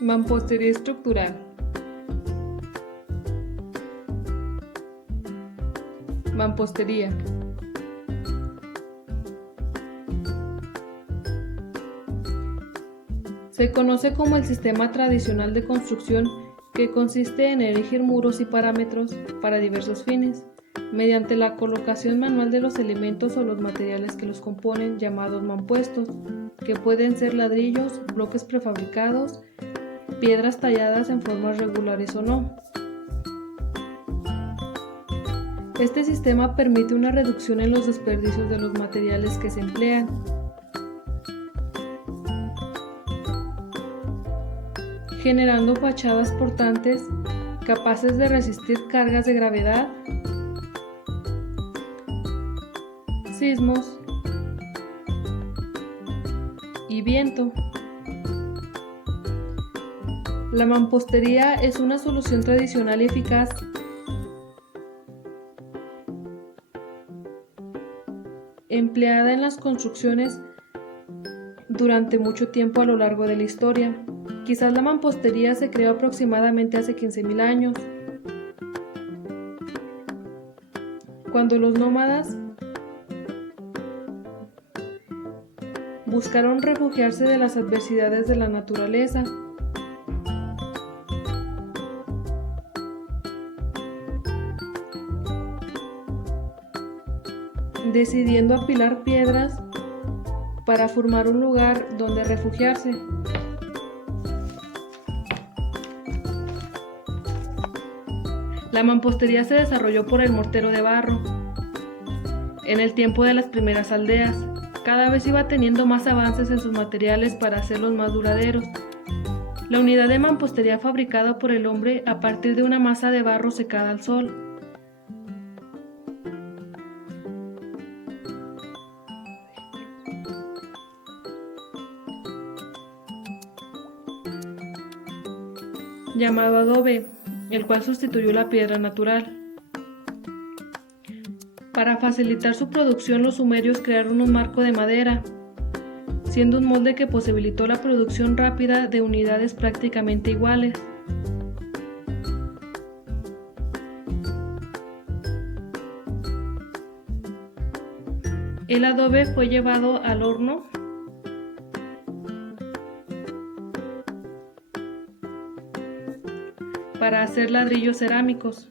Mampostería estructural. Mampostería. Se conoce como el sistema tradicional de construcción que consiste en erigir muros y parámetros para diversos fines, mediante la colocación manual de los elementos o los materiales que los componen, llamados mampuestos, que pueden ser ladrillos, bloques prefabricados, piedras talladas en formas regulares o no. Este sistema permite una reducción en los desperdicios de los materiales que se emplean. Generando fachadas portantes capaces de resistir cargas de gravedad, sismos y viento. La mampostería es una solución tradicional y eficaz empleada en las construcciones durante mucho tiempo a lo largo de la historia. Quizás la mampostería se creó aproximadamente hace 15.000 años, cuando los nómadas buscaron refugiarse de las adversidades de la naturaleza. Decidiendo apilar piedras para formar un lugar donde refugiarse. La mampostería se desarrolló por el mortero de barro. En el tiempo de las primeras aldeas, cada vez iba teniendo más avances en sus materiales para hacerlos más duraderos. La unidad de mampostería fabricada por el hombre a partir de una masa de barro secada al sol. Llamado adobe, el cual sustituyó la piedra natural. Para facilitar su producción, los sumerios crearon un marco de madera, siendo un molde que posibilitó la producción rápida de unidades prácticamente iguales. El adobe fue llevado al horno para hacer ladrillos cerámicos.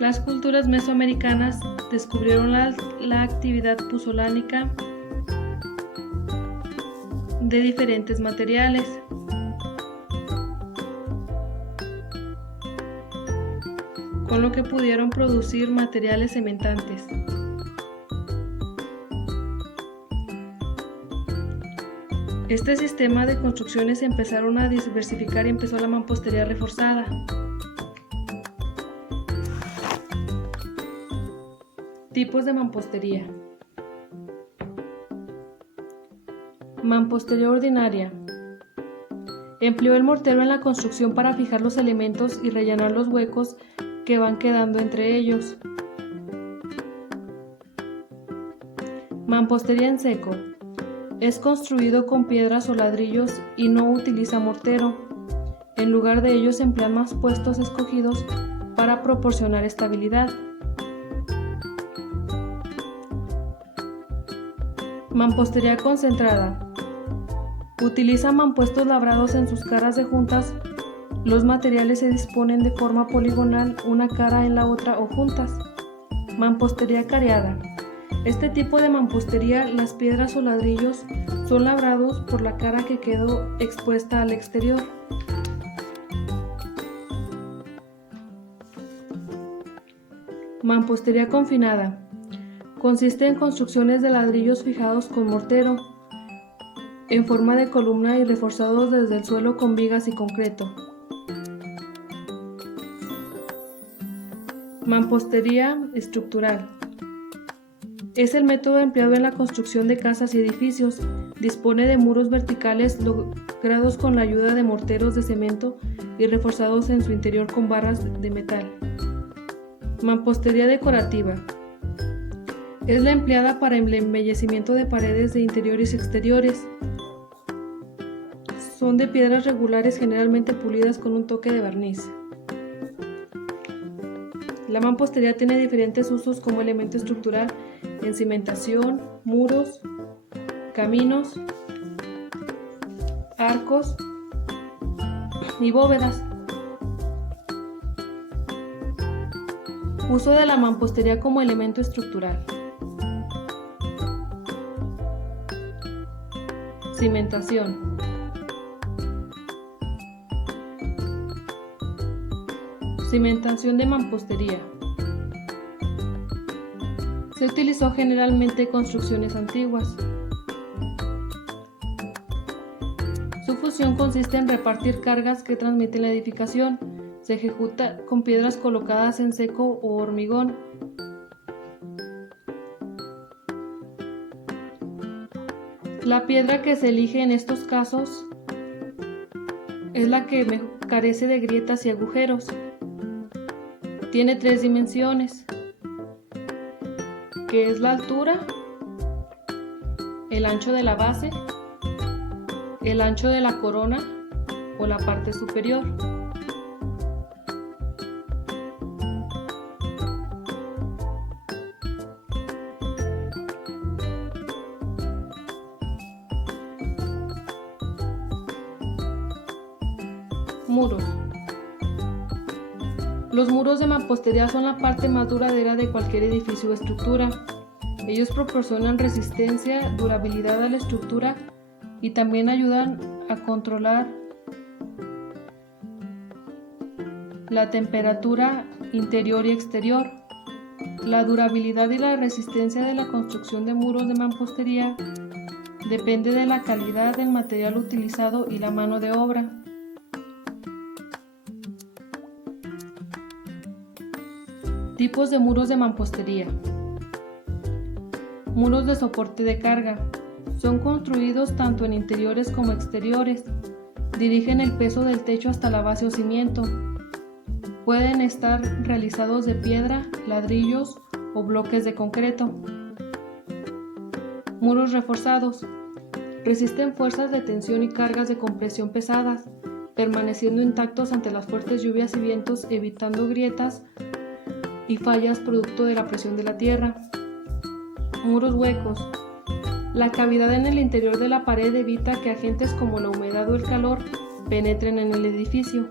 Las culturas mesoamericanas descubrieron la actividad puzolánica de diferentes materiales. Con lo que pudieron producir materiales cementantes. Este sistema de construcciones empezaron a diversificar y empezó la mampostería reforzada. Tipos de mampostería. Mampostería ordinaria. Empleó el mortero en la construcción para fijar los elementos y rellenar los huecos que van quedando entre ellos. Mampostería en seco. Es construido con piedras o ladrillos y no utiliza mortero. En lugar de ello se emplean mampuestos escogidos para proporcionar estabilidad. Mampostería concentrada. Utiliza mampuestos labrados en sus caras de juntas. Los materiales se disponen de forma poligonal, una cara en la otra o juntas. Mampostería cariada. Este tipo de mampostería, las piedras o ladrillos son labrados por la cara que quedó expuesta al exterior. Mampostería confinada. Consiste en construcciones de ladrillos fijados con mortero, en forma de columna y reforzados desde el suelo con vigas y concreto. Mampostería estructural. Es el método empleado en la construcción de casas y edificios. Dispone de muros verticales logrados con la ayuda de morteros de cemento y reforzados en su interior con barras de metal. Mampostería decorativa. Es la empleada para el embellecimiento de paredes de interiores y exteriores. Son de piedras regulares generalmente pulidas con un toque de barniz. La mampostería tiene diferentes usos como elemento estructural en cimentación, muros, caminos, arcos y bóvedas. Uso de la mampostería como elemento estructural. Cimentación. Cimentación de mampostería. Se utilizó generalmente en construcciones antiguas. Su función consiste en repartir cargas que transmiten la edificación. Se ejecuta con piedras colocadas en seco o hormigón. La piedra que se elige en estos casos es la que carece de grietas y agujeros. Tiene 3 dimensiones, que es la altura, el ancho de la base, el ancho de la corona o la parte superior. Muros. Los muros de mampostería son la parte más duradera de cualquier edificio o estructura. Ellos proporcionan resistencia, durabilidad a la estructura y también ayudan a controlar la temperatura interior y exterior. La durabilidad y la resistencia de la construcción de muros de mampostería depende de la calidad del material utilizado y la mano de obra. Tipos de muros de mampostería. Muros de soporte de carga. Son construidos tanto en interiores como exteriores. Dirigen el peso del techo hasta la base o cimiento. Pueden estar realizados de piedra, ladrillos o bloques de concreto. Muros reforzados. Resisten fuerzas de tensión y cargas de compresión pesadas, permaneciendo intactos ante las fuertes lluvias y vientos, evitando grietas y fallas producto de la presión de la tierra. Muros huecos. La cavidad en el interior de la pared evita que agentes como la humedad o el calor penetren en el edificio.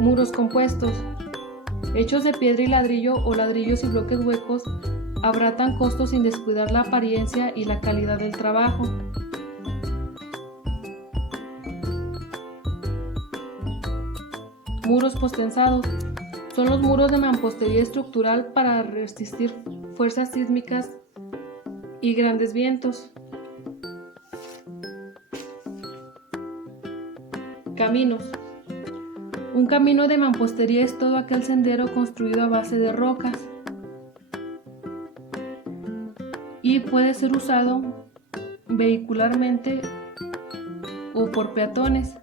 Muros compuestos. Hechos de piedra y ladrillo o ladrillos y bloques huecos, abratan costos sin descuidar la apariencia y la calidad del trabajo. Muros postensados. Son los muros de mampostería estructural para resistir fuerzas sísmicas y grandes vientos. Caminos. Un camino de mampostería es todo aquel sendero construido a base de rocas y puede ser usado vehicularmente o por peatones.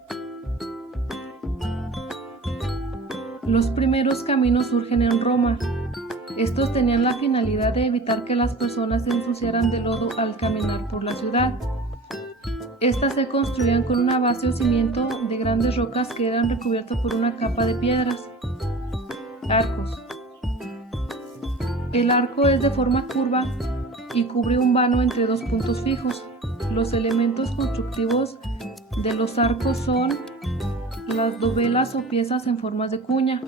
Los primeros caminos surgen en Roma. Estos tenían la finalidad de evitar que las personas se ensuciaran de lodo al caminar por la ciudad. Estas se construían con una base o cimiento de grandes rocas que eran recubiertas por una capa de piedras. Arcos. El arco es de forma curva y cubre un vano entre 2 puntos fijos. Los elementos constructivos de los arcos son las dovelas o piezas en formas de cuña.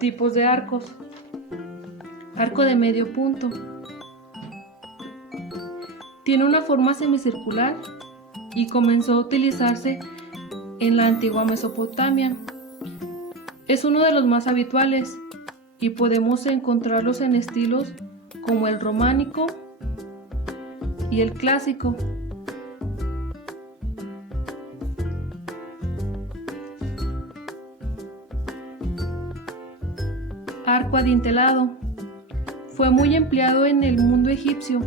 Tipos de arcos. Arco de medio punto. Tiene una forma semicircular y comenzó a utilizarse en la antigua Mesopotamia. Es uno de los más habituales y podemos encontrarlos en estilos como el románico y el clásico. Arco adintelado. Fue muy empleado en el mundo egipcio.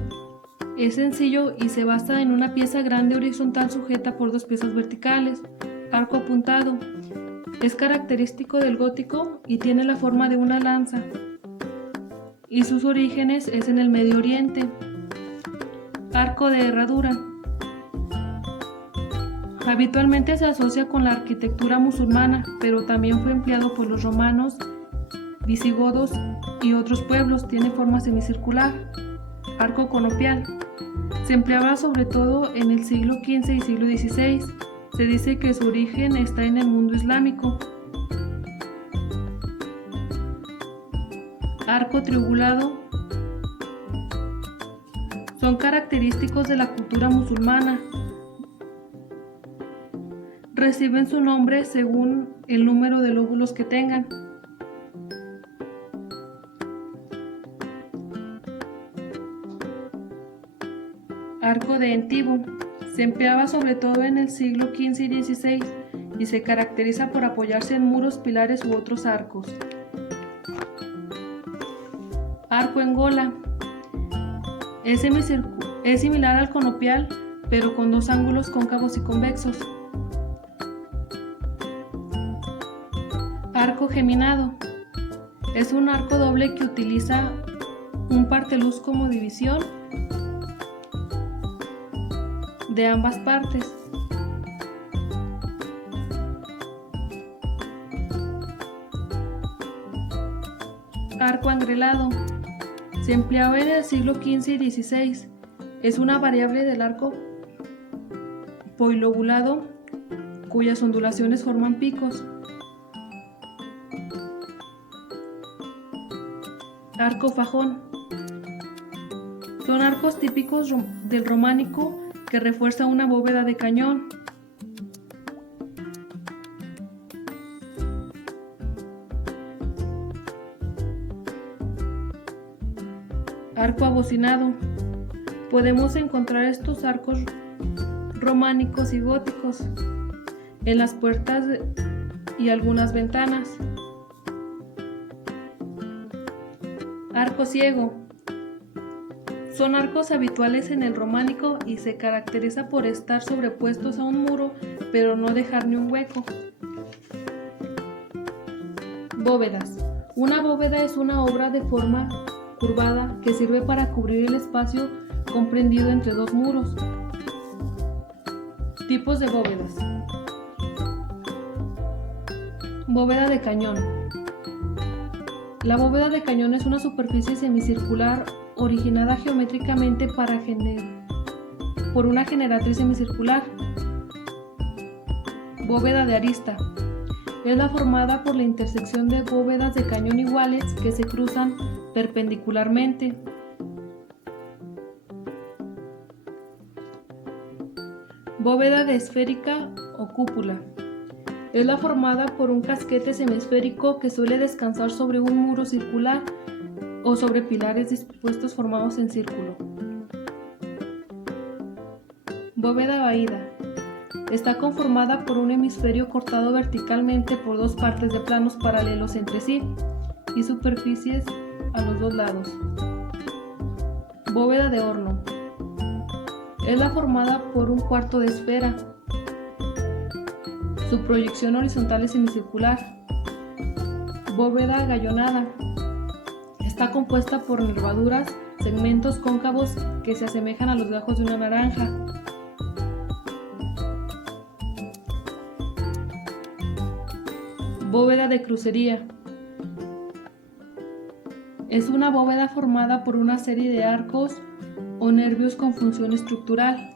Es sencillo y se basa en una pieza grande horizontal sujeta por 2 piezas verticales. Arco apuntado. Es característico del gótico y tiene la forma de una lanza, y sus orígenes es en el Medio Oriente. Arco de herradura. Habitualmente se asocia con la arquitectura musulmana, pero también fue empleado por los romanos, visigodos y otros pueblos. Tiene forma semicircular. Arco conopial. Se empleaba sobre todo en el siglo XV y siglo XVI. Se dice que su origen está en el mundo islámico. Arco triangulado. Son característicos de la cultura musulmana. Reciben su nombre según el número de lóbulos que tengan. Arco deentivo. Se empleaba sobre todo en el siglo XV y XVI y se caracteriza por apoyarse en muros, pilares u otros arcos. Arco en gola. Es similar al conopial, pero con dos ángulos cóncavos y convexos. Arco geminado. Es un arco doble que utiliza un parteluz como división de ambas partes. Arco angrelado. Se empleaba en el siglo XV y XVI. Es una variable del arco poilobulado cuyas ondulaciones forman picos. Arco fajón. Son arcos típicos del románico que refuerza una bóveda de cañón. Arco abocinado. Podemos encontrar estos arcos románicos y góticos en las puertas y algunas ventanas. Arco ciego. Son arcos habituales en el románico y se caracteriza por estar sobrepuestos a un muro, pero no dejar ni un hueco. Bóvedas. Una bóveda es una obra de forma curvada que sirve para cubrir el espacio comprendido entre dos muros. Tipos de bóvedas. Bóveda de cañón. La bóveda de cañón es una superficie semicircular originada geométricamente por una generatriz semicircular. Bóveda de arista. Es la formada por la intersección de bóvedas de cañón iguales que se cruzan perpendicularmente. Bóveda de esférica o cúpula. Es la formada por un casquete semiesférico que suele descansar sobre un muro circular o sobre pilares dispuestos formados en círculo. Bóveda vaída. Está conformada por un hemisferio cortado verticalmente por dos partes de planos paralelos entre sí y superficies a los dos lados. Bóveda de horno. Es la formada por un cuarto de esfera. Su proyección horizontal es semicircular. Bóveda gallonada. Está compuesta por nervaduras, segmentos cóncavos que se asemejan a los gajos de una naranja. Bóveda de crucería. Es una bóveda formada por una serie de arcos o nervios con función estructural.